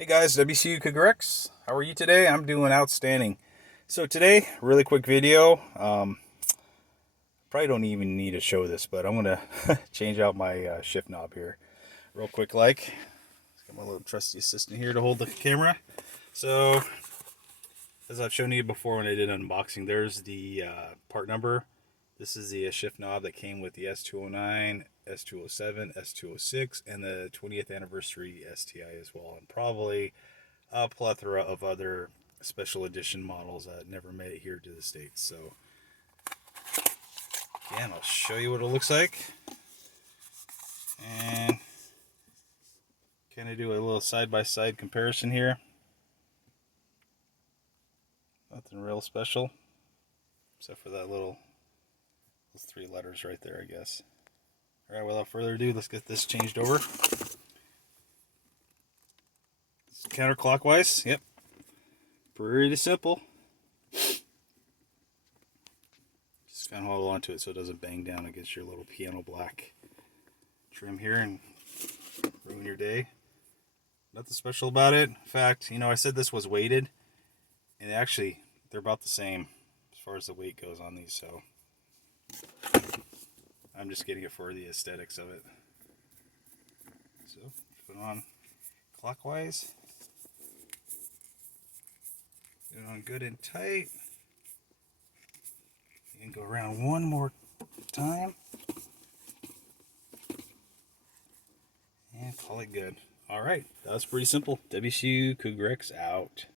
Hey guys, WCU Rex. How are you today? I'm doing outstanding. So today, really quick video. Probably don't even need to show this, but I'm gonna change out my shift knob here, real quick. Got my little trusty assistant here to hold the camera. So, as I've shown you before when I did unboxing, there's the part number. This is the shift knob that came with the S209, S207, S206, and the 20th anniversary STI as well, and probably a plethora of other special edition models that never made it here to the States. So, again, I'll show you what it looks like. And kind of do a little side-by-side comparison here. Nothing real special, except for those three letters right there, I guess. Alright, without further ado, let's get this changed over. It's counterclockwise, yep. Pretty simple. Just kind of hold on to it so it doesn't bang down against your little piano black trim here and ruin your day. Nothing special about it. In fact, I said this was weighted, and actually, they're about the same as far as the weight goes on these, so I'm just getting it for the aesthetics of it. So, put it on clockwise. Get it on good and tight. You can go around one more time. And call it good. Alright, that was pretty simple. WCU Rex out.